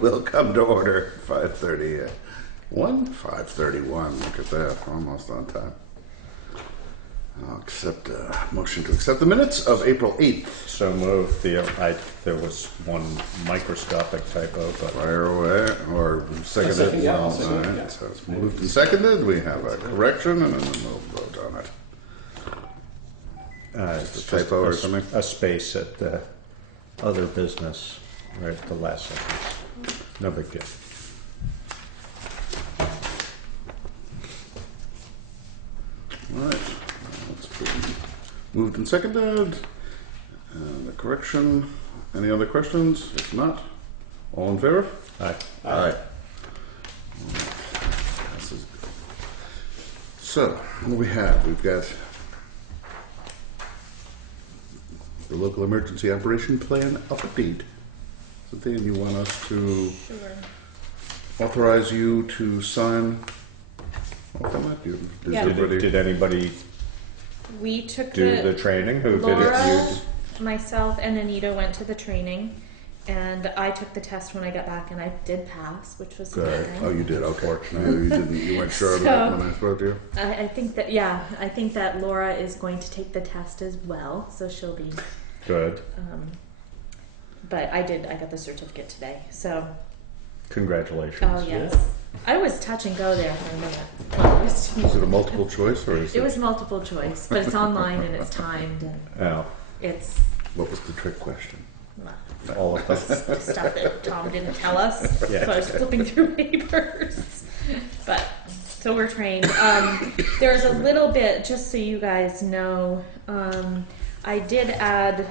We'll come to order. 5:31. Look at that, almost on time. I'll accept a motion to accept the minutes of April 8th. So moved. There was one microscopic typo, but Fire away, or seconded. Yeah, All second, right, yeah. so it's moved and seconded. We have a correction, and then we'll vote on it. it's a typo or something? A space at the other business, right at the last sentence. No big deal. All right, that's been moved and seconded. And the correction. Any other questions? If not, all in favor? Aye. Aye. So, what do we have? We've got the local emergency operation plan update. Something you want us to authorize you to sign off on that? Did anybody We took do the training? Who Laura, did it? myself, and Anita went to the training, and I took the test when I got back, and I did pass, which was Good. amazing. Oh, you did. Okay. No, you didn't. You weren't sure of that when I spoke to you. I think that I think that Laura is going to take the test as well, so she'll be Good. But I got the certificate today, so. Congratulations. Oh yes, I was touch and go there for a minute. Well, Is it a multiple choice or is it was multiple choice, but it's online and it's timed and Oh, it's What was the trick question? all of them. stuff that Tom didn't tell us. Yeah. So I was flipping through papers. But so we're trained. There's a little bit, just so you guys know, I did add,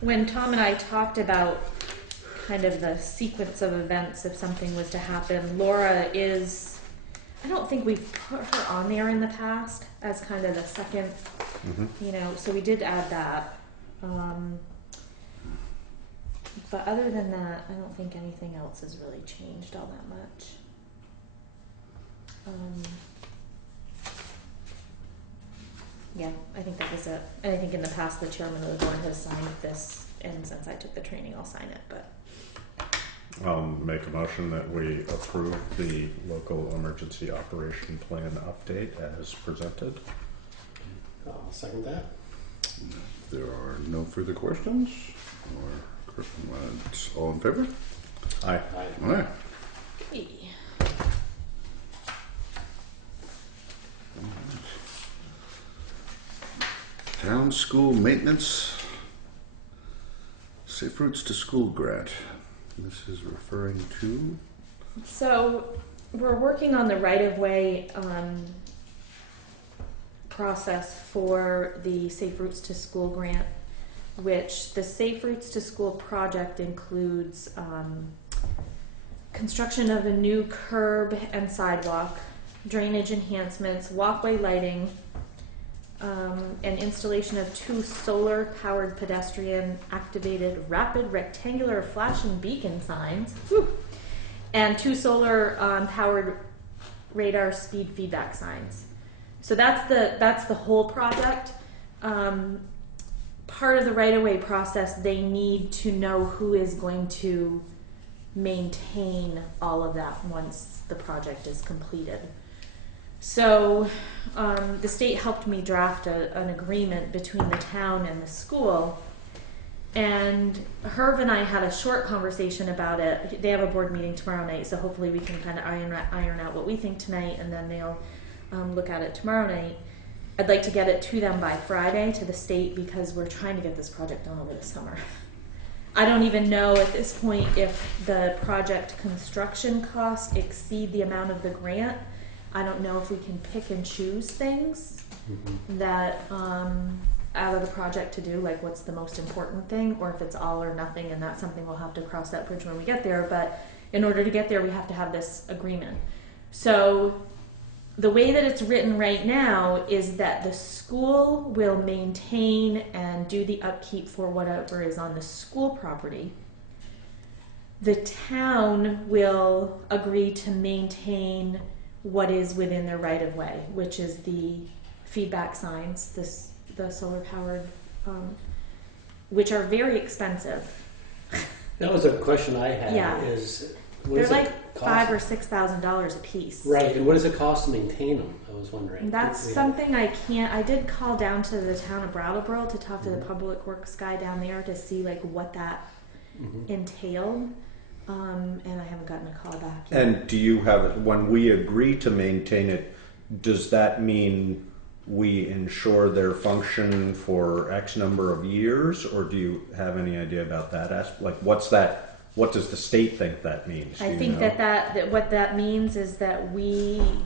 when Tom and I talked about kind of the sequence of events if something was to happen, Laura is, I don't think we've put her on there in the past as kind of the second, so we did add that. But other than that, I don't think anything else has really changed all that much. Yeah, I think that was it. And I think in the past the chairman of the board has signed this, and since I took the training, I'll sign it. But Make a motion that we approve the local emergency operation plan update as presented. I'll second that. There are no further questions or corrections. All in favor? Aye. All right. hey. Town school maintenance, Safe Routes to School grant. This is referring to? So we're working on the right-of-way process for the Safe Routes to School grant, which the Safe Routes to School project includes construction of a new curb and sidewalk, drainage enhancements, walkway lighting, and installation of 2 solar-powered pedestrian activated rapid rectangular flashing beacon signs, and 2 solar powered radar speed feedback signs. So that's the whole project. Part of the right-of-way process, they need to know who is going to maintain all of that once the project is completed. So the state helped me draft an agreement between the town and the school, and Herb and I had a short conversation about it. They have a board meeting tomorrow night, so hopefully we can kind of iron out what we think tonight, and then they'll look at it tomorrow night. I'd like to get it to them by Friday, to the state, because we're trying to get this project done over the summer. I don't even know at this point if the project construction costs exceed the amount of the grant. I don't know if we can pick and choose things that out of the project to do, like what's the most important thing, or if it's all or nothing, and that's something we'll have to cross that bridge when we get there. But in order to get there, we have to have this agreement. So the way that it's written right now is that the school will maintain and do the upkeep for whatever is on the school property. The town will agree to maintain what is within their right of way, which is the feedback signs, the solar powered, which are very expensive. That was a question I had. Yeah. Is what They're does it like cost? $5,000 or $6,000 a piece. Right, and what does it cost to maintain them? I was wondering. That's We have- something I can't. I did call down to the town of Brattleboro to talk to the public works guy down there to see like what that entailed, and I haven't gotten a call back yet. And do you have, when we agree to maintain it, does that mean we ensure their function for X number of years, or do you have any idea about that? Like, what's that? What does the state think that means? I Do you think know? that what that means is that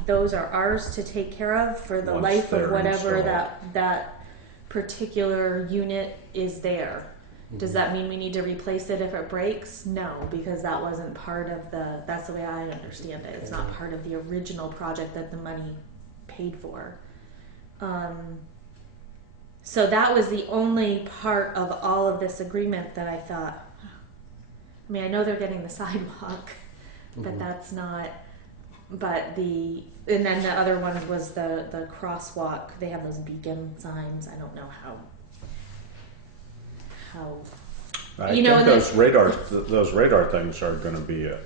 those are ours to take care of for the Once life they're of whatever installed. that particular unit is there. Does that mean we need to replace it if it breaks? No, because that wasn't part of that's the way I understand it. It's not part of the original project that the money paid for. So that was the only part of all of this agreement that I thought, I mean, I know they're getting the sidewalk, but that's not, and then the other one was the crosswalk. They have those beacon signs. I don't know how I you know, think and those radar things are going to be a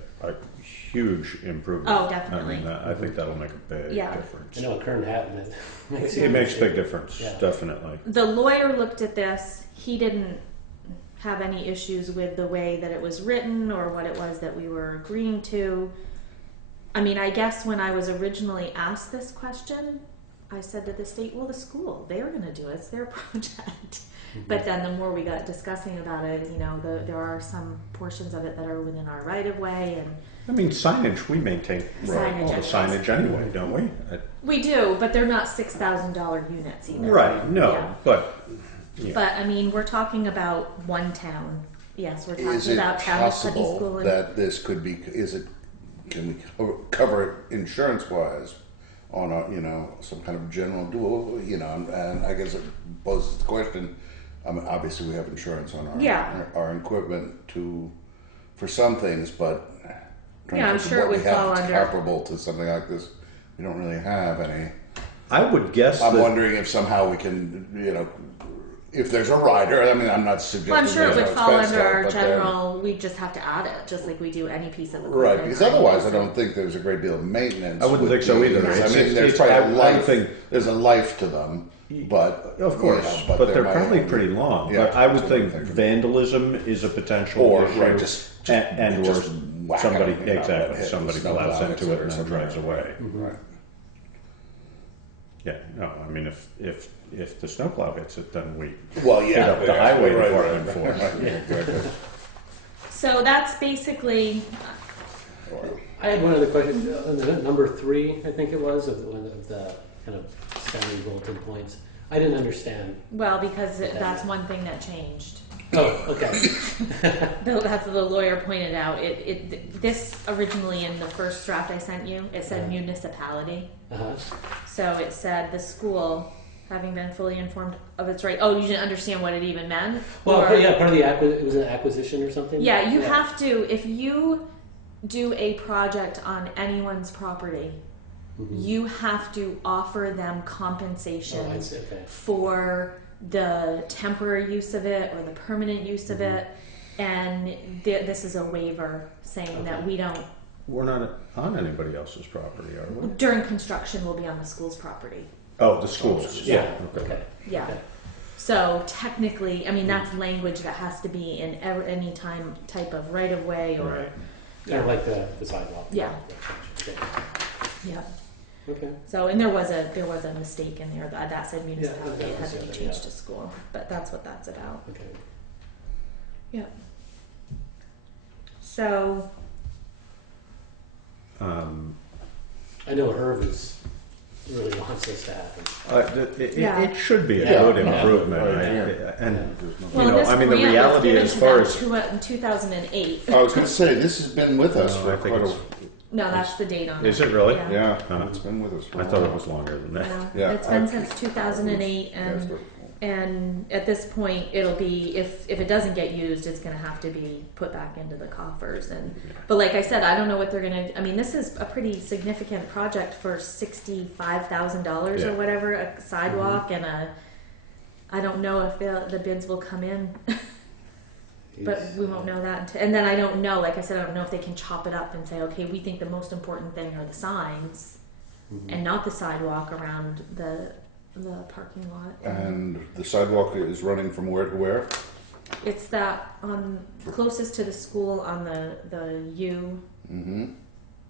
huge improvement. Oh, definitely. I mean, I think that'll make a big difference. I know a current hat It makes a big difference, Yeah. definitely. The lawyer looked at this. He didn't have any issues with the way that it was written or what it was that we were agreeing to. I mean, I guess when I was originally asked this question, I said to the state, well, the school, they're going to do it. It's their project. But then the more we got discussing about it, you know, there are some portions of it that are within our right of way. And I mean, signage, we maintain all the signage anyway, don't we? we do, but they're not $6,000 units either. Right, no, Yeah. but... Yeah. But I mean, we're talking about one town. Yes, we're Is talking it about town study school. possible And that this could be, can we cover it insurance-wise on some kind of general dual, and I guess it poses the question, I mean, obviously we have insurance on our equipment for some things, but trying to I'm think of sure it what would we have fall that's under. comparable to something like this. We don't really have any. I would guess I'm that... wondering if somehow we can, if there's a rider. I mean, I'm not suggesting. well, I'm sure it there's would no fall expense under to it, our but then- general. We just have to add it, just like we do any piece of equipment. Right, because otherwise I don't think there's a great deal of maintenance. I wouldn't with think so these. either. I It's- mean, there's it's- probably I a would life. think- There's a life to them, but Of course, but there they're might probably only- pretty long. Yeah, but I would that's what I'm think thinking. vandalism is a potential Or issue, right, just and or whack somebody 'em, hit somebody with snow plows plow, into it and then something drives like away. Right. Yeah, no, I mean if the snowplow hits it, then we Well, hit yeah, up the highway department for right. it. Yeah, exactly. So that's basically. I had one other question. Number 3, I think it was, of the kind of standing bulletin points. I didn't understand. Well, because that's one thing that changed. Oh, okay. That's what the lawyer pointed out. This originally in the first draft I sent you, it said municipality. Uh-huh. So it said the school, having been fully informed of its right. Oh, you didn't understand what it even meant? Well, Or- yeah, part of it was an acquisition or something? Yeah, you have to, if you do a project on anyone's property, you have to offer them compensation Oh, I see, okay. for the temporary use of it or the permanent use of it. And this is a waiver saying that we don't, We're not on anybody else's property, are we? during construction, we'll be on the school's property. Oh, the schools. Yeah. Okay. Yeah. Okay. So technically, I mean, that's language that has to be in any type of right of way or. Right. Kind of like the sidewalk. Yeah. Okay. Yeah. Okay. So, and there was a mistake in there that said municipality, that it had was to be the other, changed yeah. to school, but that's what that's about. Okay. Yeah. So, I know Herb really wants this to happen. Yeah. It should be a Yeah. good Yeah. improvement. Right. And well, you know, this I mean, the grant was reality given as to far them as in 2008. I was going to say, this has been with us No, for I think quite a it's- No, that's the date on it. Is it really? Yeah. Yeah, Huh. it's been with us for a I thought while. it was longer than that. Yeah. Yeah, It's been I- since 2008, and at this point, it'll be if it doesn't get used, it's going to have to be put back into the coffers. But like I said, I don't know what they're going to. I mean, this is a pretty significant project for $65,000 Yeah. or whatever, a sidewalk and a. I don't know if the bids will come in, but we won't know that until. And then I don't know. Like I said, I don't know if they can chop it up and say, okay, we think the most important thing are the signs, and not the sidewalk around the parking lot. And the sidewalk is running from where to where? It's that on closest to the school on the U, Mm-hmm.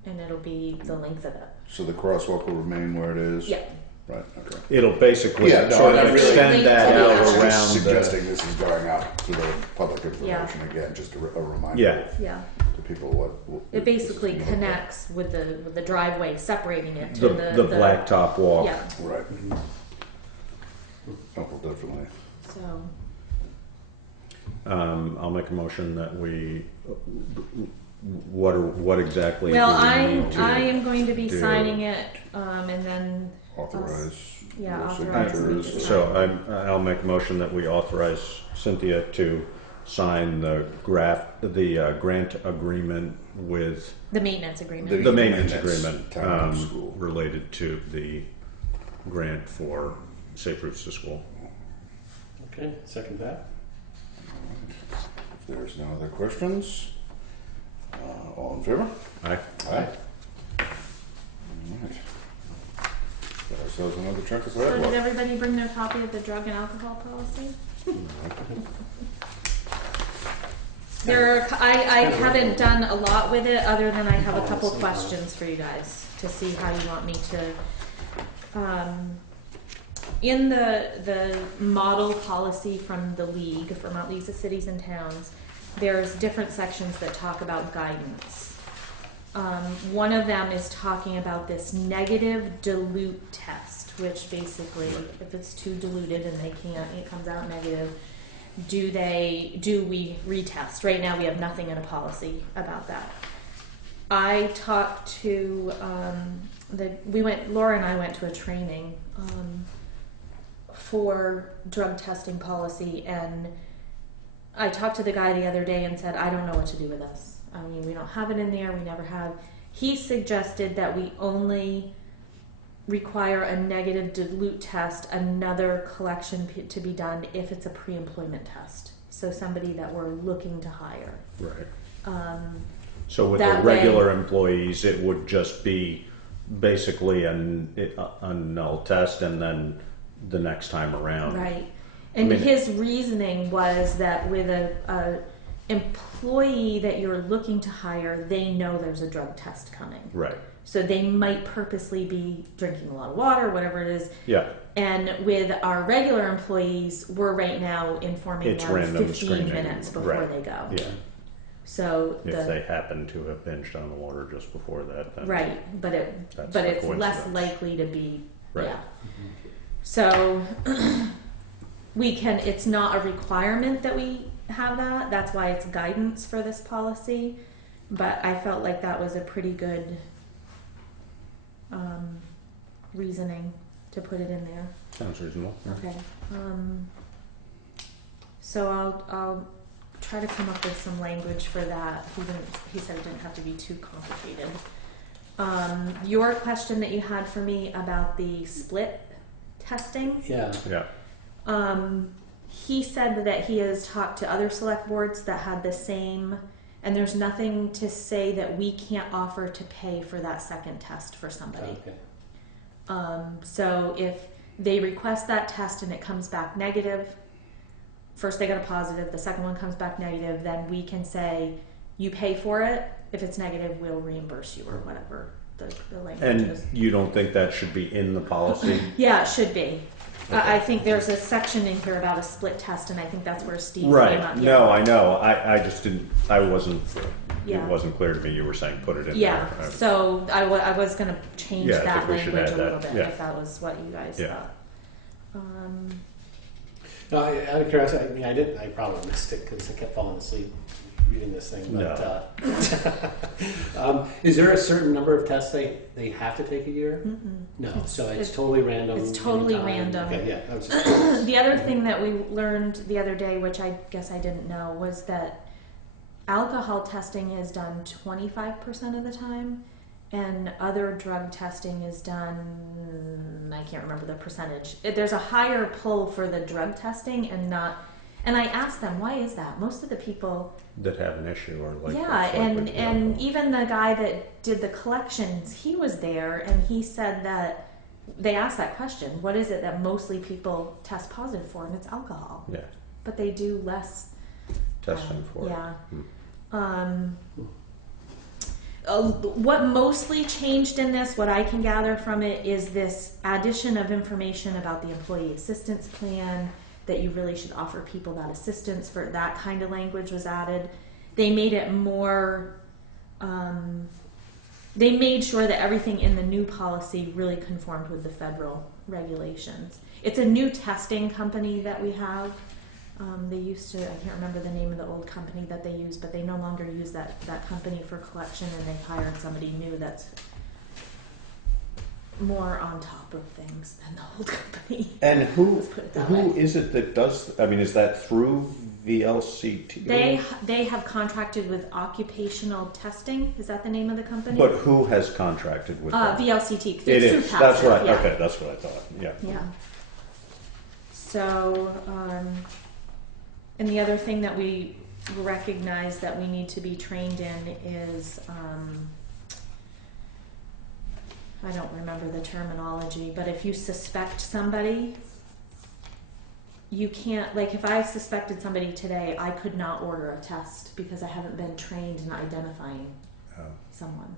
and it'll be the length of it. So the crosswalk will remain where it is? Yeah. Right, okay. It'll basically Yeah, no, sort I of really- extend that Yeah. out Just around suggesting this is going out to the public information Yeah. again, just a reminder Yeah. Yeah. to people what It this is basically gonna look connects with the driveway, separating it to the blacktop walk. Yeah. like. Right. Oh, well, definitely. So I'll make a motion that we. What exactly? well, do we need to I am going to be do? signing it, and then Authorize yeah, your authorize me signatures. to So I'll make a motion that we authorize Cynthia to sign the grant agreement with the maintenance agreement. The- the maintenance Maintenance, agreement town and school. related to the grant for Safe Routes to School. Okay, second that. If there's no other questions, all in favor? Aye. Aye. All right. Got ourselves another chunk of So did sidewalk. everybody bring their copy of the drug and alcohol policy? I haven't done a lot with it other than I have a couple questions for you guys to see how you want me to. In the model policy from the league, Vermont Leagues of Cities and Towns, there's different sections that talk about guidance. One of them is talking about this negative dilute test, which basically, if it's too diluted and it comes out negative, do we retest? Right now we have nothing in a policy about that. I talked to Laura and I went to a training for drug testing policy, and I talked to the guy the other day and said, I don't know what to do with this. I mean, we don't have it in there, we never have. He suggested that we only require a negative dilute test, another collection to be done if it's a pre-employment test. So somebody that we're looking to hire. Right. So with the that way- regular employees, it would just be basically a null test, and then the next time around. Right. And I mean- his reasoning was that with a employee that you're looking to hire, they know there's a drug test coming. Right. So they might purposely be drinking a lot of water, whatever it is. Yeah. And with our regular employees, we're right now informing It's them random 15 screening. minutes before Right. they go. Yeah. So If they happen to have binged on the water just before that, then right, but That's but a it's less coincidence. likely to be Right. yeah. So it's not a requirement that we have that. That's why it's guidance for this policy. But I felt like that was a pretty good reasoning to put it in there. sounds reasonable. Okay. So I'll try to come up with some language for that. He said it didn't have to be too complicated. Your question that you had for me about the split testing. Yeah. Yeah. He said that he has talked to other select boards that had the same, and there's nothing to say that we can't offer to pay for that second test for somebody. Okay. So if they request that test and it comes back negative, first they got a positive, the second one comes back negative, then we can say, you pay for it. If it's negative, we'll reimburse you or whatever. the language And is. you don't think that should be in the policy? Yeah, it should be. Okay. I think there's a section in here about a split test, and I think that's where Steve came Right. up. No, I know. I just didn't. I wasn't. Yeah. It wasn't clear to me. You were saying put it in Yeah, there. so I was going to change Yeah, I that think we should language add a little that, bit yeah. if that was what you guys Yeah. thought. No, out of curiosity, I mean, I probably missed it because I kept falling asleep reading this thing. But is there a certain number of tests they have to take a year? No, so it's totally random. It's totally anytime. random. Okay, yeah, I was just curious. The other thing that we learned the other day, which I guess I didn't know, was that alcohol testing is done 25% of the time, and other drug testing is done, I can't remember the percentage. There's a higher pull for the drug testing and I asked them, why is that? Most of the people, That have an issue or like. yeah, and even the guy that did the collections, he was there, and he said that they asked that question, what is it that mostly people test positive for? And it's alcohol. Yeah. But they do less Testing for it. yeah. What mostly changed in this, what I can gather from it, is this addition of information about the employee assistance plan, that you really should offer people that assistance. For that kind of language was added. They made it more, they made sure that everything in the new policy really conformed with the federal regulations. It's a new testing company that we have. They used to, I can't remember the name of the old company that they used, but they no longer use that company for collection, and they've hired somebody new that's more on top of things than the old company. And who Let's put it that way. is it that does? I mean, is that through VLCT? They have contracted with Occupational Testing. Is that the name of the company? But who has contracted with them? VLCT. It It's is. through That's Passive, right. yeah. Okay, that's what I thought. Yeah. Yeah. So, and the other thing that we recognize that we need to be trained in is, I don't remember the terminology, but if you suspect somebody, you can't, like if I suspected somebody today, I could not order a test because I haven't been trained in identifying someone,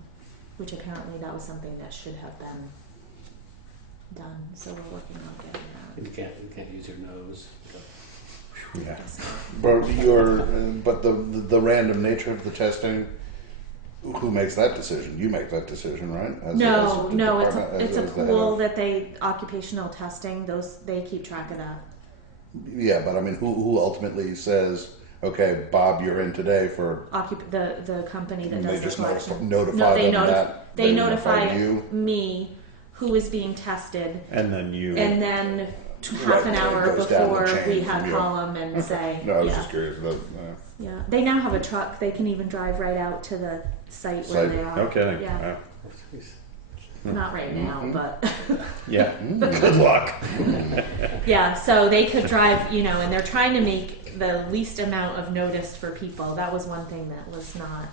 which apparently that was something that should have been done. So we're working on getting that. You can't use your nose. Yeah. But the random nature of the testing, who makes that decision? You make that decision, right? As No, the no, department, it's a as the head pool of- that they, occupational testing, they keep track of that. Yeah, but I mean, who ultimately says, okay, Bob, you're in today for? The company that And does they the just collection. notify they them that they they notify notified you? me who is being tested, And then you. and then half Right, an it hour goes down the before we chain have from you. call them and say, No, I was yeah, just curious. About, yeah. They now have a truck. They can even drive right out to the site where Site. they are. No kidding. Yeah, Wow. not right now, but Yeah. Good luck. yeah. So they could drive, and they're trying to make the least amount of notice for people. That was one thing that was not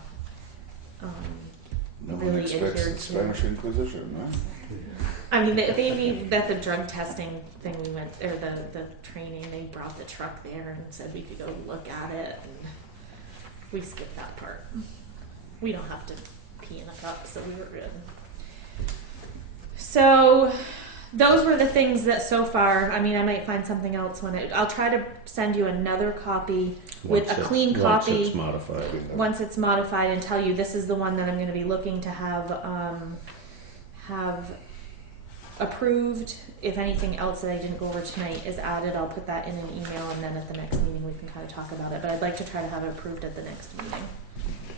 no one really expects adhered the to. Spanish Inquisition, right? I mean, they need that the drug testing thing we went, or the training, they brought the truck there and said we could go look at it, and we skipped that part. We don't have to pee in a cup, so we were good. So those were the things that so far, I mean, I might find something else I'll try to send you another copy with a clean copy. Once it's modified. Once it's modified, and tell you this is the one that I'm going to be looking to have approved. If anything else that I didn't go over tonight is added, I'll put that in an email, and then at the next meeting we can kind of talk about it. But I'd like to try to have it approved at the next meeting.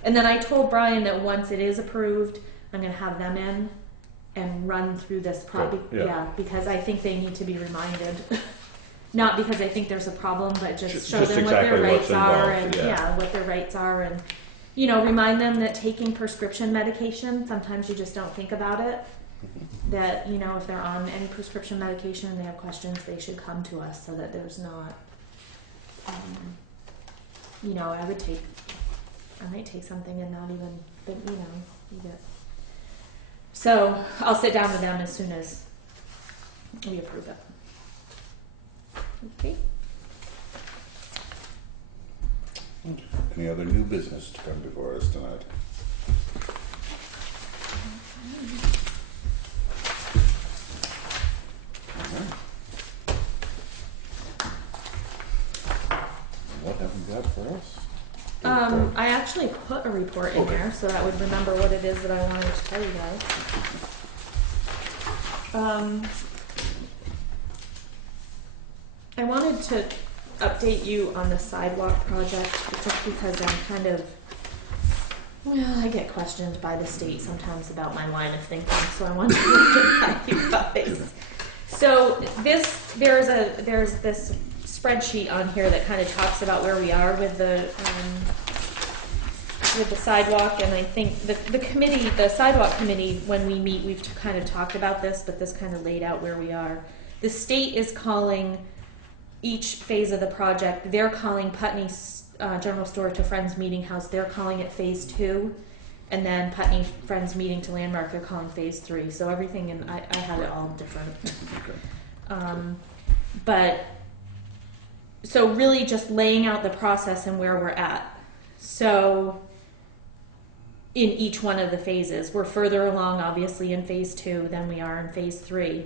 And then I told Brian that once it is approved, I'm going to have them in and run through this Good, yeah. because I think they need to be reminded. Not because I think there's a problem, but just show Just them what exactly their what's rights are, involved, and yeah. what their rights are, and remind them that taking prescription medication, sometimes you just don't think about it. That if they're on any prescription medication and they have questions, they should come to us, so that there's not. I might take something and not even, but you get. So I'll sit down with them as soon as we approve it. Okay. Any other new business to come before us tonight? What have you got for us? I actually put a report in there so that I would remember what it is that I wanted to tell you guys. I wanted to update you on the sidewalk project just because I'm kind of, well, I get questioned by the state sometimes about my line of thinking, so I wanted to run it by you guys. So there's this spreadsheet on here that kind of talks about where we are with the sidewalk, and I think the sidewalk committee, when we meet, we've kind of talked about this, but this kind of laid out where we are. The state is calling each phase of the project, they're calling Putney General Store to Friends Meeting House, they're calling it phase 2, and then Putney Friends Meeting to Landmark, they're calling phase 3. So everything, and I have it all different. But so really just laying out the process and where we're at. So in each one of the phases, we're further along obviously in phase 2 than we are in phase 3.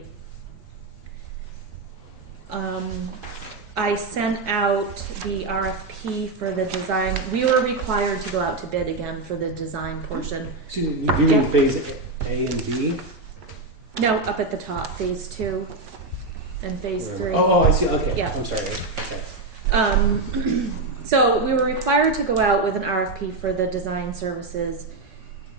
I sent out the RFP for the design. We were required to go out to bid again for the design portion. So you mean phase A and B? No, up at the top, phase 2 and phase 3. Oh, I see. Okay. Yeah. I'm sorry. Okay. So we were required to go out with an RFP for the design services.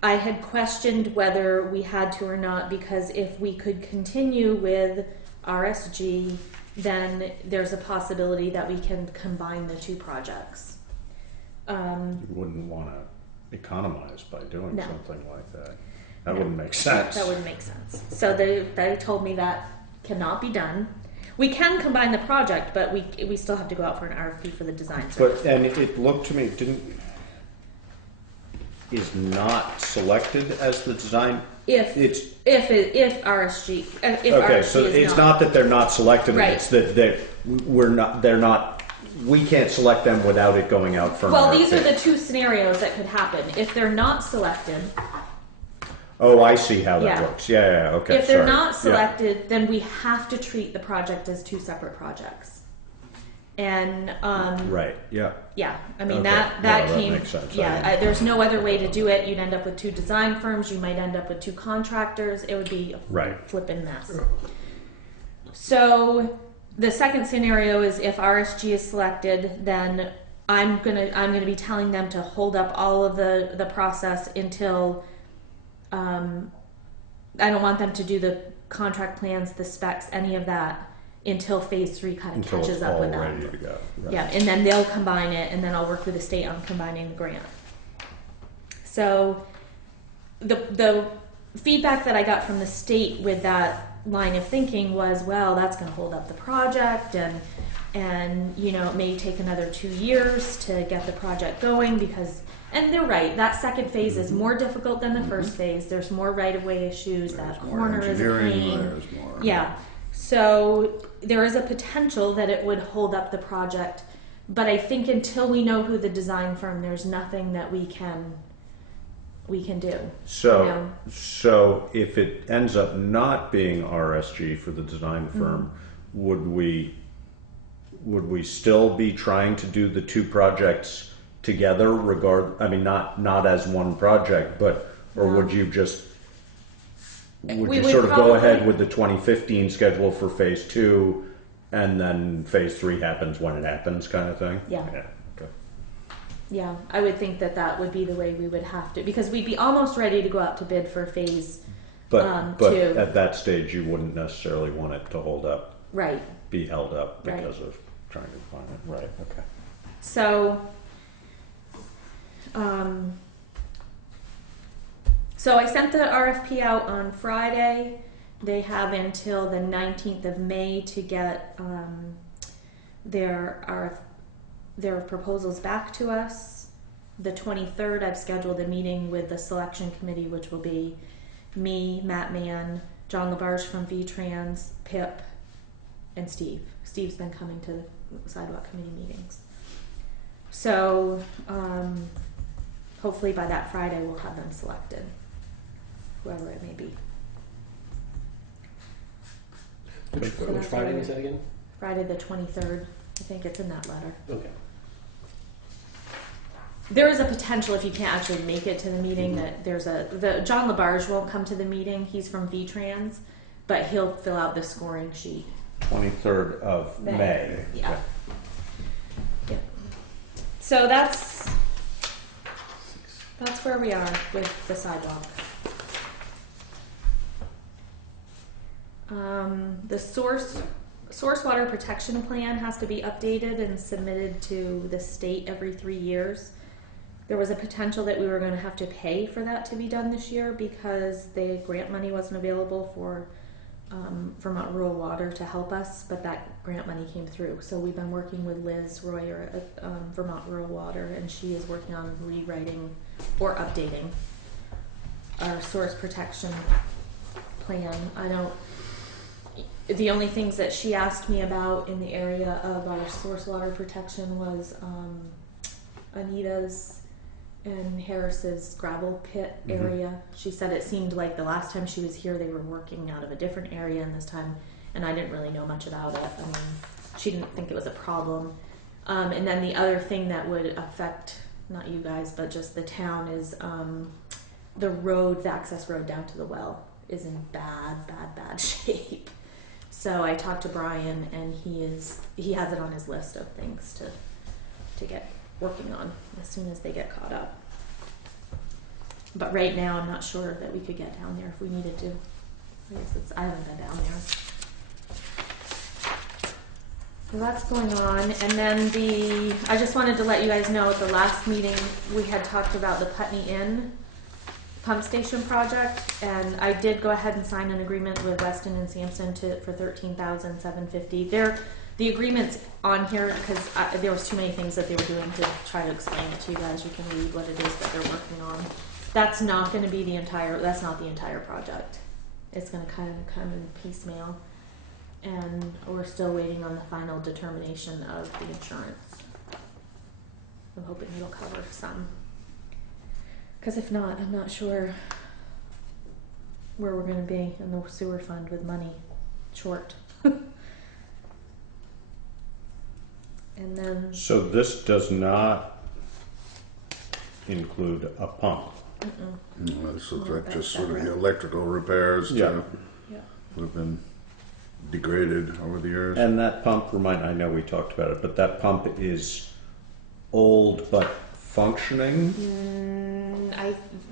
I had questioned whether we had to or not, because if we could continue with RSG, then there's a possibility that we can combine the two projects. You wouldn't want to economize by doing No. something like that. That wouldn't make sense. That wouldn't make sense. So they told me that cannot be done. We can combine the project, but we still have to go out for an RFP for the design service. But, and it looked to me, is not selected as the design? If It's, RSG, if okay, RSG so is it's not that they're not selected, Right. it's that we can't select them without it going out for an Well, RFP. these are the two scenarios that could happen. If they're not selected, Oh, I see how that Yeah. works. Yeah, okay, if they're sorry. not Yeah. selected, then we have to treat the project as two separate projects. And Right, yeah. yeah, I mean Okay. that No, that came. makes sense. Yeah, there's no other way to do it. You'd end up with two design firms. You might end up with two contractors. It would be a Right. flippin' mess. So the second scenario is if RSG is selected, then I'm gonna be telling them to hold up all of the process until I don't want them to do the contract plans, the specs, any of that until phase 3 kind of Until catches it's up all with ready them. to go. Right. Yeah, and then they'll combine it, and then I'll work with the state on combining the grant. So the feedback that I got from the state with that line of thinking was, well, that's going to hold up the project, and you know, it may take another 2 years to get the project going because, and they're right, that second phase is more difficult than the first phase. There's more right-of-way issues. That corner is a pain. There's more. Yeah. So there is a potential that it would hold up the project, but I think until we know who the design firm, there's nothing that we can do. So, you know? so if it ends up not being RSG for the design firm, would we still be trying to do the two projects together? I mean, not as one project, but or would you just We you would sort of go probably- ahead with the 2015 schedule for phase 2, and then phase 3 happens when it happens, kind of thing? Yeah. Okay. Yeah, I would think that would be the way we would have to, because we'd be almost ready to go out to bid for phase But 2. at that stage, you wouldn't necessarily want it to hold up, Right. be held up Right. because of trying to find it. Right. Okay. So, so I sent the RFP out on Friday. They have until the 19th of May to get their proposals back to us. The 23rd, I've scheduled a meeting with the selection committee, which will be me, Matt Mann, John Labarge from VTrans, Pip, and Steve. Steve's been coming to the sidewalk committee meetings. So hopefully by that Friday we'll have them selected. whoever it may be. Which Friday was that again? Friday the 23rd. I think it's in that letter. Okay. There is a potential, if you can't actually make it to the meeting, that there's John Labarge won't come to the meeting. He's from VTrans, but he'll fill out the scoring sheet. 23rd of May. Yeah. Okay. Yeah. So that's where we are with the sidewalk. The source water protection plan has to be updated and submitted to the state every 3 years. There was a potential that we were going to have to pay for that to be done this year because the grant money wasn't available for Vermont Rural Water to help us, but that grant money came through. So we've been working with Liz Royer at Vermont Rural Water, and she is working on rewriting or updating our source protection plan. The only things that she asked me about in the area of our source water protection was Anita's and Harris's gravel pit area. She said it seemed like the last time she was here they were working out of a different area, and this time, and I didn't really know much about it. I mean, she didn't think it was a problem. And then the other thing that would affect, not you guys, but just the town is the road, the access road down to the well is in bad shape. So I talked to Brian, and he has it on his list of things to get working on as soon as they get caught up. But right now, I'm not sure that we could get down there if we needed to. I haven't been down there. So that's going on. And then I just wanted to let you guys know at the last meeting we had talked about the Putney Inn pump station project, and I did go ahead and sign an agreement with Weston and Sampson for $13,750. The agreement's on here because there was too many things that they were doing to try to explain it to you guys. You can read what it is that they're working on. That's not going to be that's not the entire project. It's going to kind of come in piecemeal, and we're still waiting on the final determination of the insurance. I'm hoping it'll cover some. Because if not, I'm not sure where we're going to be in the sewer fund with money short. And then. So this does not include a pump. No, this looks like just sort of the electrical repairs Yeah. that have been degraded over the years. And that pump, I know we talked about it, but that pump is old but functioning.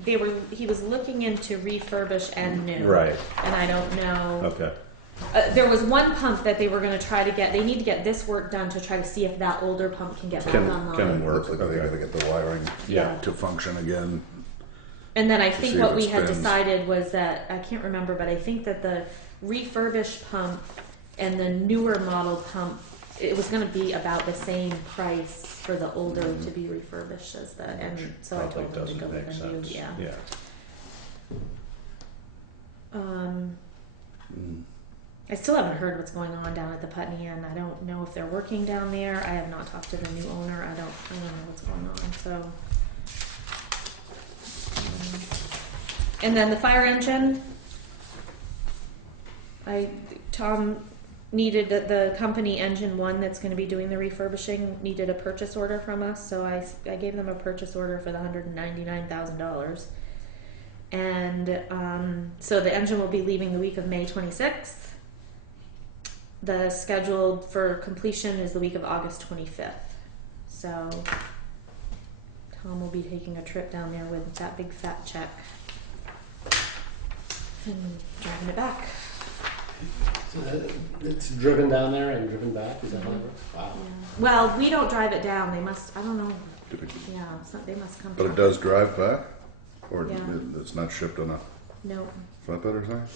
He was looking into refurbish and new. Right. And I don't know. Okay. There was one pump that they were going to try to get. They need to get this work done to try to see if that older pump can get back online. Can work. Looks like they got to get the wiring Yeah. to function again. And then I To think see what if we it had spins. decided was that, I can't remember, but I think that the refurbished pump and the newer model pump, it was going to be about the same price for the older to be refurbished as the, and so I Probably told them to doesn't go make with the new. sense. Yeah. I still haven't heard what's going on down at the Putney Inn. I don't know if they're working down there. I have not talked to the new owner. I don't know what's going on. So, and then the fire engine. Tom needed the company Engine One that's going to be doing the refurbishing needed a purchase order from us. So I gave them a purchase order for the $199,000. And so the engine will be leaving the week of May 26th. The scheduled for completion is the week of August 25th. So Tom will be taking a trip down there with that big fat check and driving it back. So it's driven down there and driven back? Is that how it works? Wow. Yeah. Well, we don't drive it down. They must, I don't know. Did it- Yeah, it's not, they must come. But it does drive back? Or Yeah. it's not shipped on a No. flatbed or something?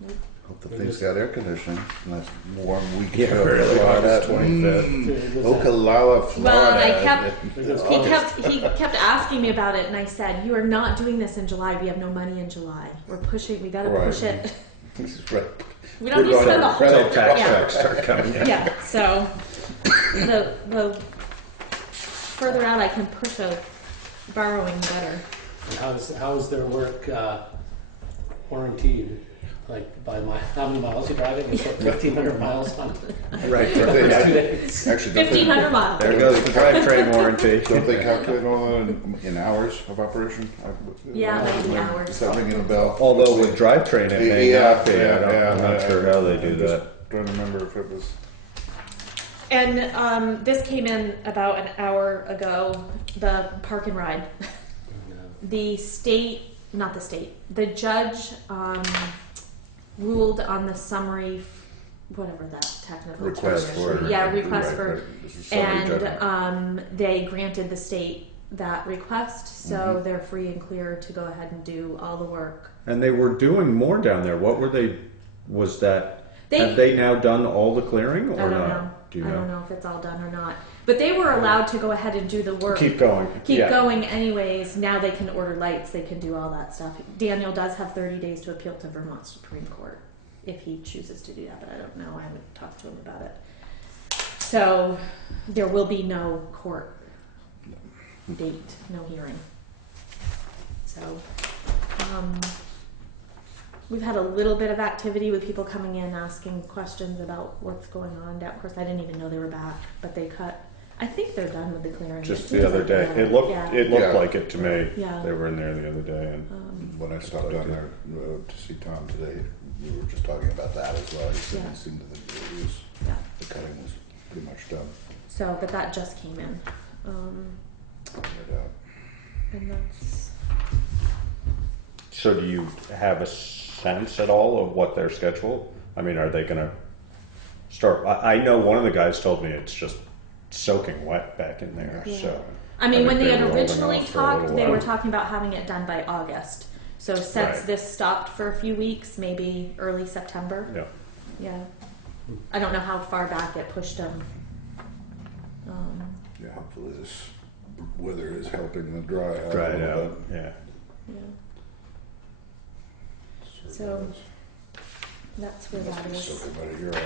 Nope. Hope the thing's got air conditioning. Nice warm week. Yeah, really. August 25th. Ocala, Florida. Well, he kept asking me about it, and I said, "You are not doing this in July. We have no money in July. We're pushing. We got to push it. Right. We don't need to spend the whole Until tax yeah. checks start coming in. Yeah. So the further out I can push a borrowing, better. And how's their work warranted? Like by how many miles you driving? You put 1,500 miles on. Right. For They- 2 days. Actually, don't 1,500 miles. There goes the drivetrain warranty. Don't they calculate all in hours of operation? Yeah, maybe hours. Is that ringing a bell? Although with drivetrain it may Yeah, not be. yeah, I'm not sure how they do that. Trying to remember if it was. And this came in about an hour ago, the park and ride. The state, not the state, the judge ruled on the summary, whatever that technical Request term is. for- Yeah, request right, for, right. This is summary judgment. and they granted the state that request, so Mm-hmm. they're free and clear to go ahead and do all the work. And they were doing more down there. What were they? Was that? They- have they now done all the clearing or I don't not? know. Do you I know? don't know if it's all done or not. But they were allowed to go ahead and do the work. Keep going. Keep Yeah. going anyways. Now they can order lights, they can do all that stuff. Daniel does have 30 days to appeal to Vermont Supreme Court if he chooses to do that, but I don't know. I haven't talked to him about it. So there will be no court date, no hearing. So we've had a little bit of activity with people coming in asking questions about what's going on. Of course, I didn't even know they were back, but they cut. I think they're done with the clearing. Just It the seems other like day, they are. it looked Yeah. like it to me. Yeah. They were in there the other day, and When I stopped down there to see Tom today, we were just talking about that as well. He said Yeah. he seemed to think it was, Yeah. the cutting was pretty much done. So, but that just came in. No doubt. And that's, so do you have a sense at all of what their schedule? I mean, are they going to start? I know one of the guys told me it's just soaking wet back in there. Yeah. So I mean, when think they had were holding originally off for a talked, little they while. were talking about having it done by August. So since Right. this stopped for a few weeks, maybe early September. Yeah. Yeah. I don't know how far back it pushed them. Yeah, hopefully this weather is helping the dry out. Dry a it little out. Yeah. Yeah. bit. So that's where Must that be is. soaking right at your house.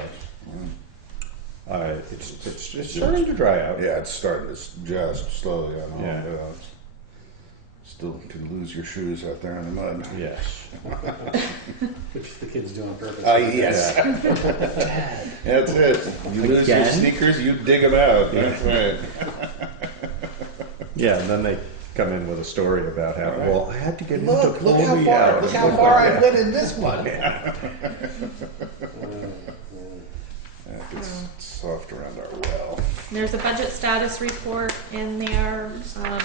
It's starting to dry out. Yeah, it's starting. It's just slowly. I know. Yeah. It's still can lose your shoes out there in the mud. Yes. Which the kids do on purpose. Yes. That's it. You lose your Again? sneakers, you dig them out. That's right. Yeah, and then they come in with a story about how, Right. well, I had to get him to Look pull how me far. out. Look how far I went in this one. It's soft around our well. There's a budget status report in there.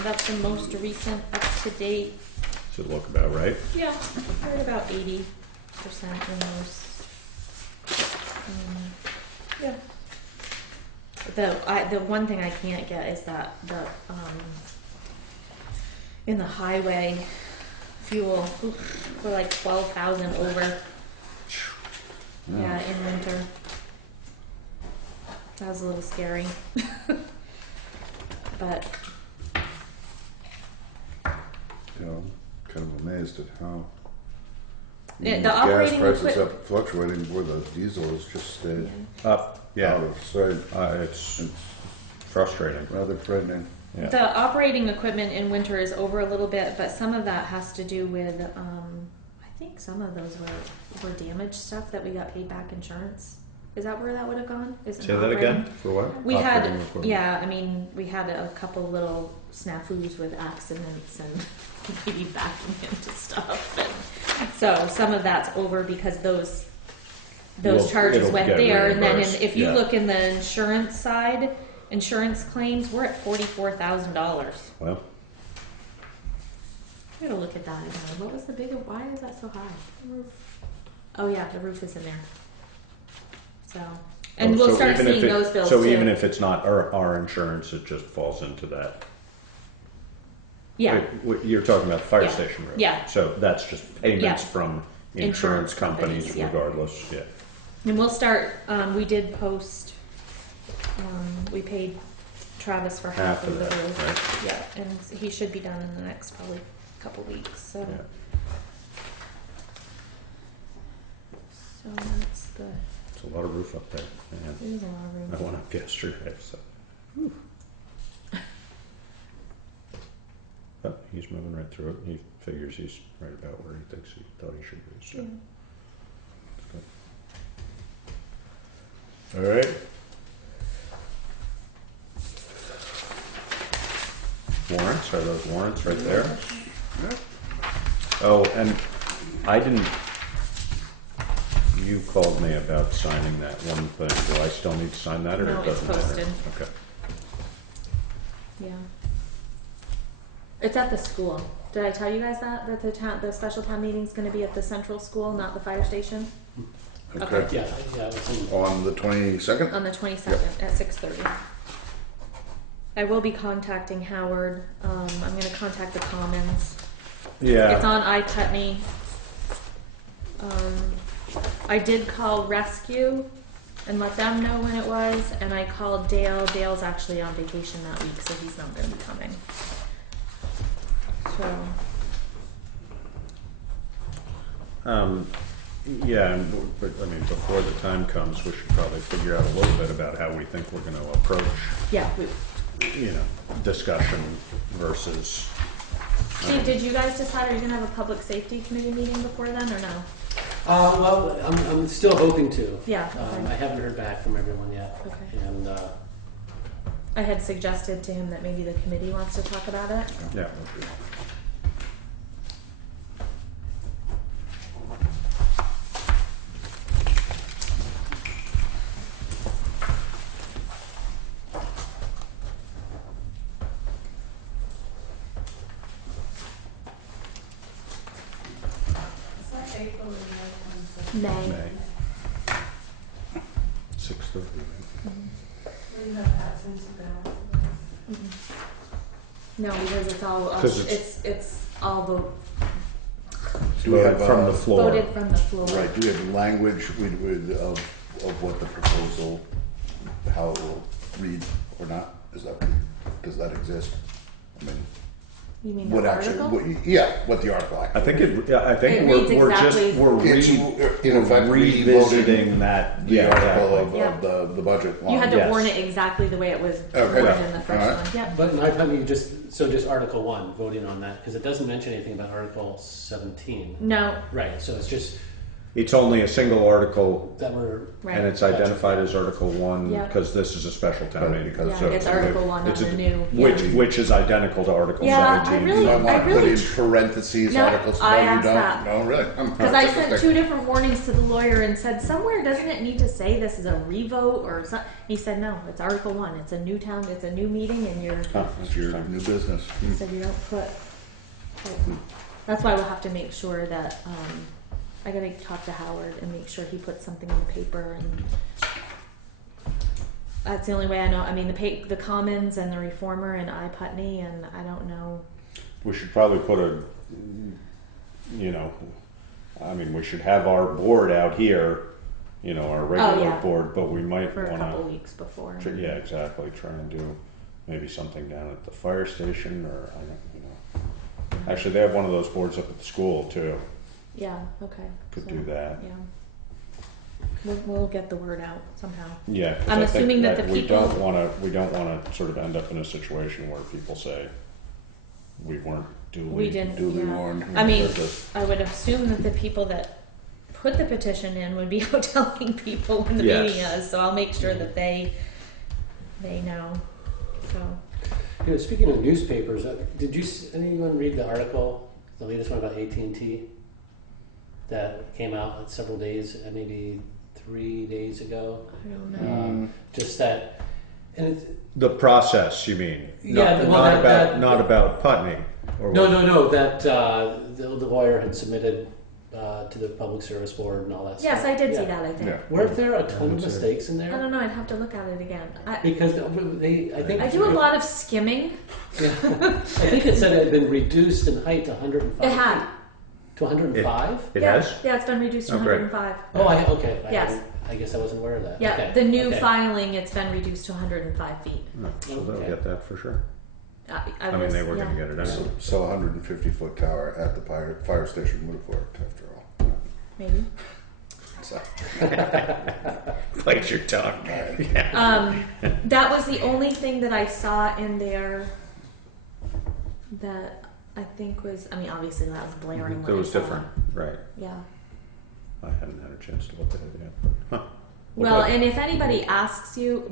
That's the most recent, up to date. Should look about right. Yeah, we're at about 80% in those. Yeah. The one thing I can't get is that in the highway fuel, we're like 12,000 over. Yeah, in winter. That was a little scary. But You know, kind of amazed at how The even with operating gas prices equip- up fluctuating where the diesel has just stayed Up. Yeah. out of sight. It's It's frustrating. rather frightening. Yeah. the operating equipment in winter is over a little bit, but some of that has to do with, I think some of those were damaged stuff that we got paid back insurance. Is that where that would have gone? Is it Say that operating? again? For what? We had, Operating equipment. yeah, I mean, we had a couple little snafus with accidents and maybe backing into stuff. And so some of that's over because those Well, charges it'll went get there. And then reimbursed, if you yeah. look in the insurance side, insurance claims, we're at $44,000. Well, I gotta look at that again. What was the bigger? Why is that so high? The roof. Oh yeah, the roof is in there. So, and we'll so start even if seeing it- those bills So too. even if it's not our insurance, it just falls into that. Yeah. Wait, you're talking about the fire Yeah. station roof. Yeah. So that's just payments Yeah. from Insurance insurance companies, companies, yeah. regardless. Yeah. And we'll start, we did post, we paid Travis for half of the that, roof. right? Yeah, and he should be done in the next probably couple weeks, so. Yeah. So that's the, It's a lot of roof up there. Man. there's a lot of room. I went up yesterday, so. But he's moving right through it. He figures he's right about where he thinks he thought he should be. So. All right. Warrants, are those warrants right there? Oh, and I didn't, you called me about signing that one thing. Do I still need to sign that, or No, it it's doesn't matter? posted. Okay. Yeah. It's at the school. Did I tell you guys that the special town meeting's gonna be at the central school, not the fire station? Okay. Yeah, it's in, On the 22nd? On the 22nd at 6:30. I will be contacting Howard. I'm gonna contact the Commons. Yeah. It's on iPutney. I did call Rescue and let them know when it was, and I called Dale. Dale's actually on vacation that week, so he's not going to be coming. So. Yeah, but I mean, before the time comes, we should probably figure out a little bit about how we think we're going to approach, Yeah. discussion versus. Steve, did you guys decide are you going to have a public safety committee meeting before then, or no? well, I'm still hoping to. Yeah. Okay. I haven't heard back from everyone yet. Okay. And I had suggested to him that maybe the committee wants to talk about it. Yeah. May. 6:30. No, because it's all 'Cause it's all Do we have, From the floor. voted from the floor. Right, do we have language of what the proposal, how it will read or not? Does that exist? I mean, You mean what the actually, article? what the article actually. I think I think It reads we're exactly- In effect, revisiting that. the article exactly. of the budget line. You had to Yes. warn it exactly the way it was Okay. worded in the first Alright. one. Yeah. but in my opinion, just Article 1, voting on that, because it doesn't mention anything about Article 17. No. Right, so it's just It's only a single article, that we're. Right. and it's identified as Article 1 Yeah. because this is a special town Right, meeting. because- Yeah, it's Article 1 on it's a- the new. Which is identical to Article Yeah, 17. You might want to put really in parentheses No, articles. I No, you asked don't. that. No, really. Because I sent 2 different warnings to the lawyer and said, somewhere doesn't it need to say this is a revote or something? He said, no, it's Article 1. It's a new town, it's a new meeting, and you're. Huh, It's your new business. He said you don't put. That's why we'll have to make sure that I gotta talk to Howard and make sure he puts something in the paper, and that's the only way I know. I mean, the Commons and the Reformer and iPutney, and I don't know. We should probably put we should have our board out here, our regular yeah. board, but we might For a couple want weeks before. to, yeah, exactly, try and do maybe something down at the fire station, or Actually, they have one of those boards up at the school too. Yeah. Okay. Could So, do that. Yeah. We'll get the word out somehow. Yeah, 'cause I'm I think assuming that the we people- don't want to sort of end up in a situation where people say we weren't We didn't. duly Yeah. warned. I mean, That does- I would assume that the people that put the petition in would be out telling people when the Yes. meeting is. So I'll make sure that they know. So. Speaking of newspapers, did anyone read the article, the latest one about AT&T, that came out several days, maybe 3 days ago? I don't know. Just that, and it's, The process, you mean? Yeah, Not about Putney. Or no, that the lawyer had submitted to the Public Service Board and all that Yes, stuff. I did see Yeah. that. I think. Yeah. Weren't there a ton of mistakes in I there? don't know. I'd have to look at it again. Because I think I do a lot of skimming. Yeah. I think it said it had been reduced in height to 105. It had. To 105? It Yeah. has? Yeah, it's been reduced to Oh, great. 105. Oh, okay. Yes. I guess I wasn't aware of that. Yeah, Okay. the new Okay. filing, it's been reduced to 105 feet. No, so they'll Okay. get that for sure. I mean, was- they were yeah. going to get it So, out. so 150-foot tower at the fire station would have worked after all. Maybe. So, Bite your tongue. That was the only thing that I saw in there that I think was, I mean, obviously that was blaring. It when I was saw different, right? Yeah. I hadn't had a chance to look at it yet. But, huh. Well, Okay. and if anybody asks you,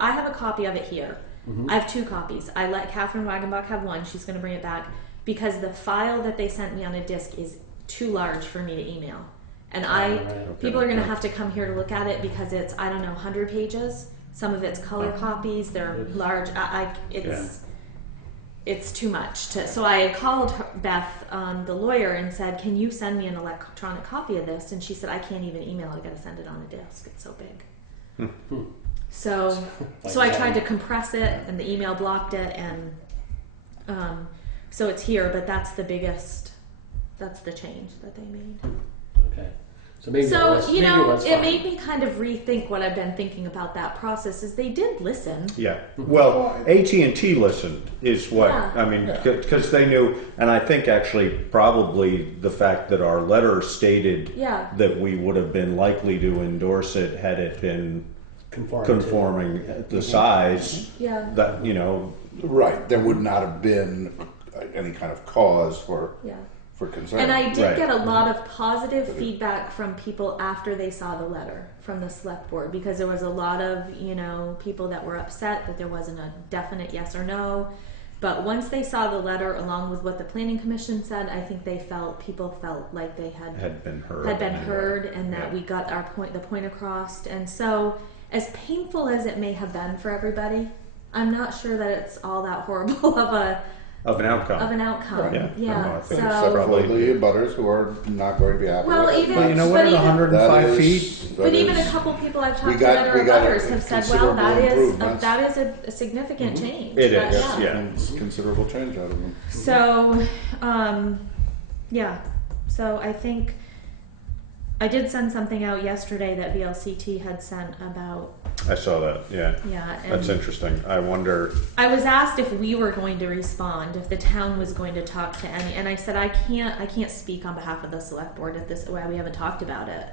I have a copy of it here. Mhm. I have 2 copies. I let Catherine Wagenbach have one. She's going to bring it back because the file that they sent me on a disc is too large for me to email. And Right. people are going to have to come here to look at it because it's, I don't know, 100 pages. Some of it's color copies. They're large. It's too much. So I called Beth, the lawyer, and said, "Can you send me an electronic copy of this?" And she said, "I can't even email. I got to send it on a disc. It's so big." So I tried to compress it, and the email blocked it, and so it's here. But that's the biggest. That's the change that they made. Okay. So maybe So, it was, you maybe know, it was it fine. made me kind of rethink what I've been thinking about that process. Is they did listen. Yeah. Well, AT&T listened is what, Yeah. I mean, because they knew, and I think actually probably the fact that our letter stated Yeah. that we would have been likely to endorse it had it been conforming the size, Yeah. that, you know, Right, there would not have been any kind of cause for Yeah. concern. And I did Right. get a lot of positive feedback from people after they saw the letter from the select board, because there was a lot of, you know, people that were upset that there wasn't a definite yes or no. But once they saw the letter along with what the planning commission said, I think people felt like they had been heard. heard and that Yeah. we got the point across. And so as painful as it may have been for everybody, I'm not sure that it's all that horrible of an outcome. an outcome. Right. Yeah. No, I think Except So for probably- the butters who are not going to be happy. Well, with it. even- But you know what, but at even- 105 That feet, is- But that even a is- couple people I've we talked got- to we that got are others have said, considerable well, improvements. that is a significant change. It That- is, yeah. yeah. It's considerable change out of them. So, yeah. So I think I did send something out yesterday that VLCT had sent about, I saw that, yeah. yeah. And That's interesting. I wonder, I was asked if we were going to respond, if the town was going to talk to any, and I said I can't speak on behalf of the select board at this. Well, we haven't talked about it,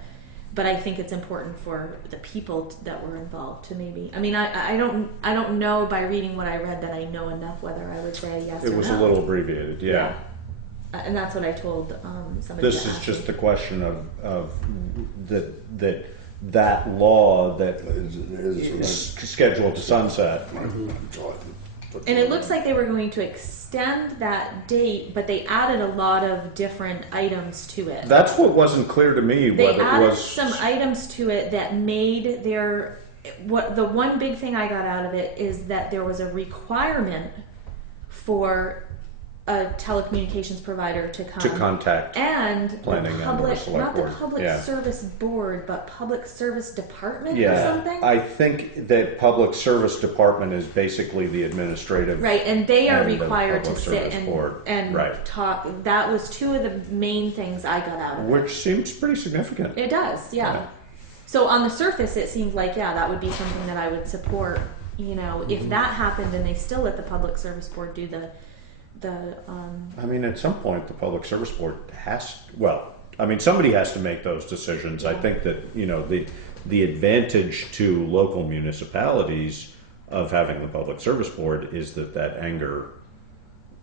but I think it's important for the people that were involved to maybe. I mean, I don't know by reading what I read that I know enough whether I would say yes or no. it was a little abbreviated, yeah. And that's what I told somebody. This that is asked just me. the question of that law that is scheduled to sunset. And it looks like they were going to extend that date, but they added a lot of different items to it. That's what wasn't clear to me, They whether it added was some items to it that made the one big thing I got out of it is that there was a requirement for a telecommunications provider to come to contact. and planning the and public, select not the board. public Yeah. service board, but public service department or Yeah, something. I think that public service department is basically the administrative. Right, and they are and the required to public sit service board. and Right. talk. That was 2 of the main things I got out of it. Which seems pretty significant. It does, yeah. Yeah. So on the surface, it seemed like, yeah, that would be something that I would support. You know, if that happened and they still let the public service board do the I mean, at some point, the public service board somebody has to make those decisions. I think that, you know, the advantage to local municipalities of having the public service board is that anger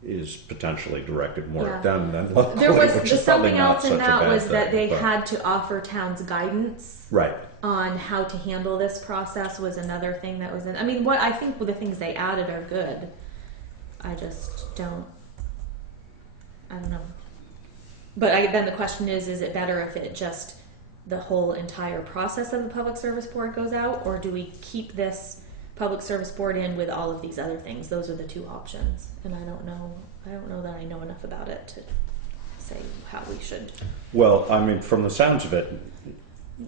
is potentially directed more at Yeah. them than locally, there was which is probably something not else in such a that bad was that thing, they but- had to offer towns guidance Right. on how to handle this process was another thing that was in. I mean, what I think the things they added are good. I just don't. I don't know. But then the question is it better if it just the whole entire process of the public service board goes out, or do we keep this public service board in with all of these other things? Those are the 2 options, and I don't know that I know enough about it to say how we should. Well, I mean, from the sounds of it,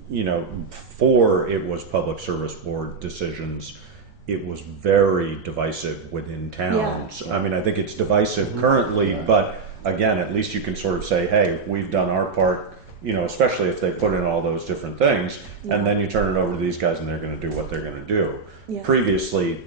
you know, before it was public service board decisions, it was very divisive within towns. Yeah. I mean, I think it's divisive currently, but again, at least you can sort of say, hey, we've done our part, you know, especially if they put in all those different things, and then you turn it over to these guys and they're going to do what they're going to do. Yeah. Previously,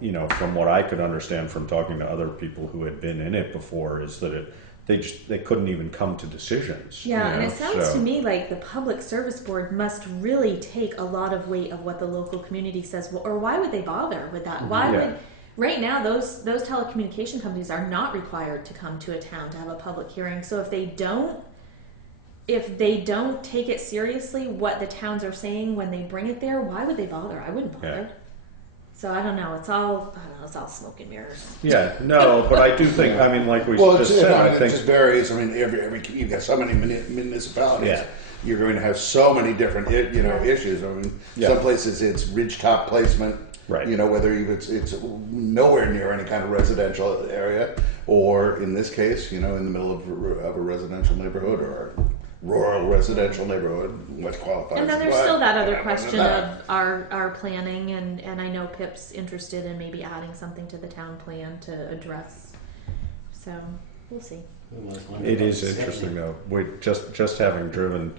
you know, from what I could understand from talking to other people who had been in it before, is that they couldn't even come to decisions. Yeah, you and know, it sounds so- to me like the public service board must really take a lot of weight of what the local community says. Well, or why would they bother with that? Why Yeah. would right now, those telecommunication companies are not required to come to a town to have a public hearing. So if they don't take it seriously, what the towns are saying when they bring it there, why would they bother? I wouldn't bother. Yeah. So I don't know. It's all smoke and mirrors. Yeah, no, but I do think, I mean, like we Well, just it's, said, I I mean, it think, just varies. I mean, every you've got so many municipalities. Yeah. You're going to have so many different, issues. I mean, Yeah. some places it's ridgetop placement. Right. Whether it's nowhere near any kind of residential area, or in this case, in the middle of a residential neighborhood or a rural residential neighborhood, what qualifies. And then as there's what, still that other and question that. of our planning, and I know Pip's interested in maybe adding something to the town plan to address. So we'll see. it is interesting though, we just having driven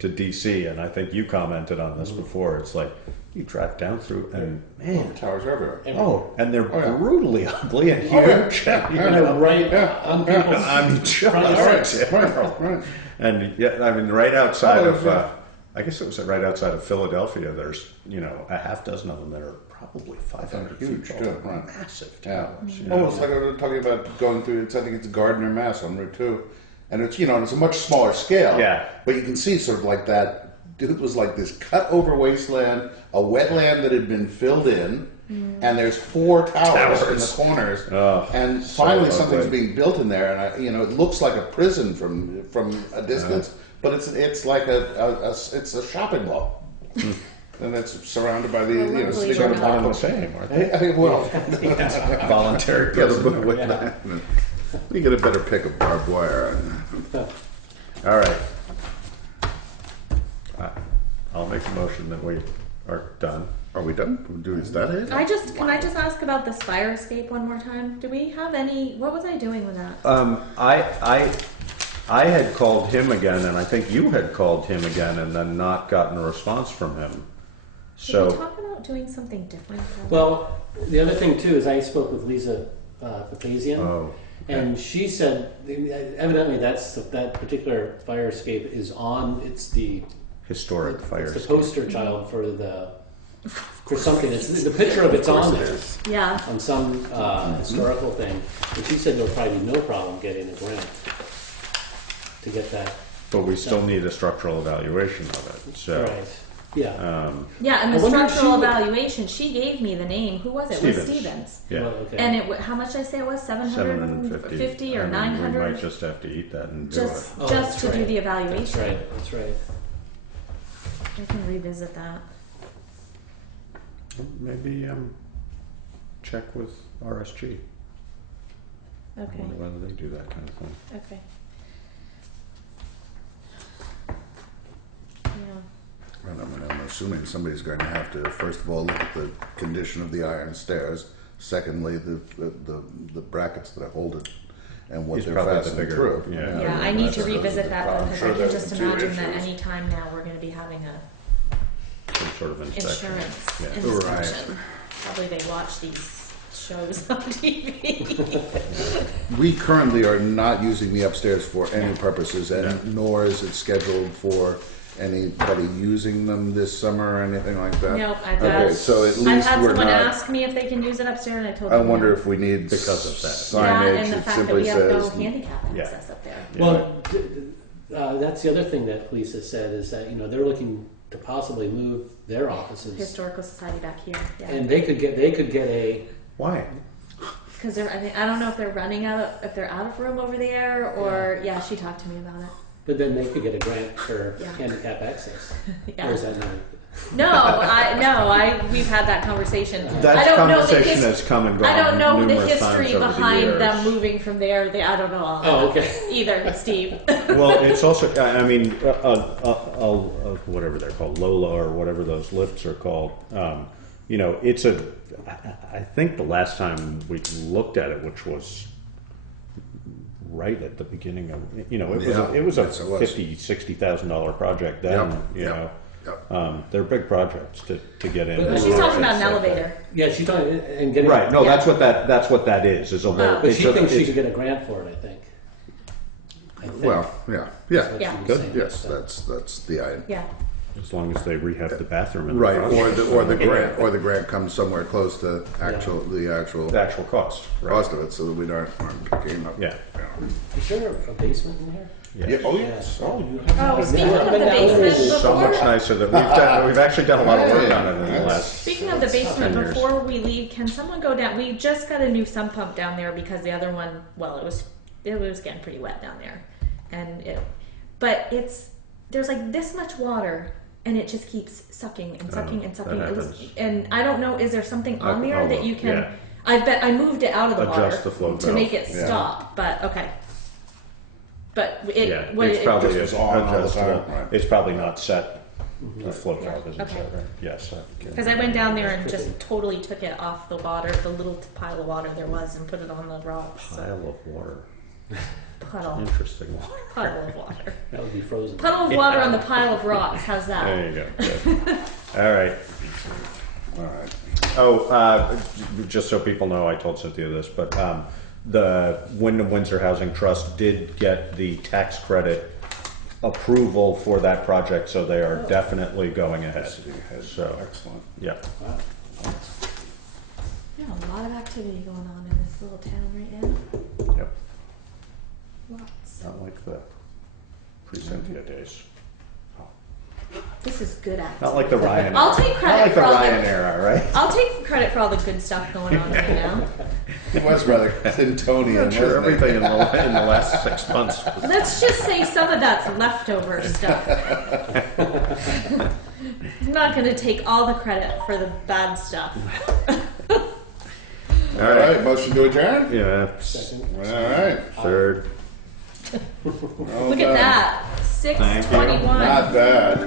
to DC, and I think you commented on this before, it's like, you drive down through and man, Towers are everywhere. and they're Oh, yeah. brutally ugly and yeah. huge. And they're right on people's I mean, just front yards. Right. And yeah, I mean, right outside of, yeah. I guess it was right outside of Philadelphia. There's a half dozen of them that are probably 500 Huge, feet too, tall, right. massive Yeah. towers. Almost like I was talking about going through. I think it's Gardner, Mass. on Route 2, and it's it's a much smaller scale. Yeah. But you can see sort of like that. It was like this cut over wasteland, a wetland that had been filled in, and there's 4 towers in the corners. Oh, and so finally, ugly. something's being built in there, and it looks like a prison from a distance, but it's like it's a shopping mall. And it's surrounded by the Well, luckily city we're Sort of not. one and the same, aren't they? well, Voluntary prison with that. you get a better pick of barbed wire. All right. I'll make a motion that we are done. Are we done? Is that it? Can I just ask about this fire escape one more time? Do we have any? What was I doing with that? I had called him again, and I think you had called him again, and then not gotten a response from him. Did we So talk about doing something different? Well, the other thing too is I spoke with Lisa Papazian, Oh, and she said evidently that particular fire escape is on. It's the historic fire It's the escape. poster child for something. It's the picture of it's on there Yeah. on some historical thing. And she said there'll probably be no problem getting a grant to get that. But we still need a structural evaluation of it. So, Right. Yeah. Yeah, and I the wonder if structural she would- evaluation, she gave me the name. Who was it? It was Stevens. yeah. Well, okay. And how much did I say it was? 750 or I mean, 900? We might just have to eat that and do Just it. Oh, just that's to do right. the evaluation. That's right. That's right. I can revisit that. Maybe check with RSG. I Okay. wonder whether they do that kind of thing. Okay. Yeah. And I'm assuming somebody's going to have to, first of all, look at the condition of the iron stairs. Secondly, the brackets that hold it and what He's they're probably the fastening bigger- through. yeah. Yeah, I need to revisit that though, I'm because sure I can there's just the two imagine that issues. any time now we're going to be having a Some sort of inspection. insurance Yeah. inspection. Probably they watch these shows on TV. We currently are not using the upstairs for any purposes, and Yeah. nor is it scheduled for anybody using them this summer or anything like that. Nope, I've Okay, had, so at I've least had we're someone not. ask me if they can use it upstairs, and I told I them wonder no. if we need Because of that. signage Yeah, and the that fact that simply we have no says. handicap Yeah. access up there. Well, that's the other thing that police has said is that they're looking to possibly move their offices, Historical Society back here, yeah. and they could get a. Why? Because I don't know if they're if they're out of room over there, or yeah, she talked to me about it. But then they could get a grant for Yeah. handicap access. Yeah. Or is that not? We've had that conversation. That I don't know the conversation has come and gone. I don't know the numerous history times over the behind years. them moving from there. I don't know all that Oh, okay. either, Steve. Well, it's also, I mean, whatever they're called, Lola or whatever those lifts are called. It's I think the last time we looked at it, which was right at the beginning of, it was a yes, it was. $50,000-$60,000 project then. Yep. They're big projects to get in. But She's talking about an elevator. Yeah, she's talking and getting. Right. No, Yeah. that's what that is. Is a whole. But she thinks she could get a grant for it. I think. Well, yeah. That's what Yeah. she was Good. saying. Yes, So- that's the item. Yeah. As long as they rehab the bathroom in Right, the front. or the grant comes somewhere close to the actual cost. Right. cost of it, so that we aren't picking up. Yeah. Is there a basement in here? Yeah. Oh yes. Oh, speaking of the basement, So much before, nicer that we've actually done a lot of work on it in the last. speaking of the basement, 10 years. before we leave, can someone go down? We just got a new sump pump down there because the other one, well, it was getting pretty wet down there, but there's like this much water, and it just keeps sucking and sucking and sucking. That happens. And I don't know, is there something on there that you can? Yeah. I moved it out of the Adjust water the flow to valve. make it Yeah. stop, but okay. But Yeah, it's probably just on all the adjustable. time, right. It's probably not set. The flow valve isn't Okay. set, right? Yes. because I went down there and just totally took it off the water, the little pile of water there was, and put it on the rocks. So, Pile of water. puddle Interesting water. of water. That would be frozen. Puddle of water on the pile of rocks. How's that? There you go. Good. All right. All right. Oh, just so people know, I told Cynthia this, but the Wyndham Windsor Housing Trust did get the tax credit approval for that project, so they are definitely going ahead. So, Excellent. yeah. Wow. Yeah, a lot of activity going on in this little town right now. Yep. Lots. Not like the pre-Cynthia days. This is good activity. Not like the Ryan. I'll take Not credit like the for all Ryan the. era, right? I'll take credit for all the good stuff going on right now. It was rather Clintonian, I'm sure wasn't it? everything in the last 6 months. Let's just say some of that's leftover stuff. I'm not going to take all the credit for the bad stuff. All right, motion to adjourn? Yeah. Second. All right. Third. Well Look done. at that. Thank you. 6:21. Not bad.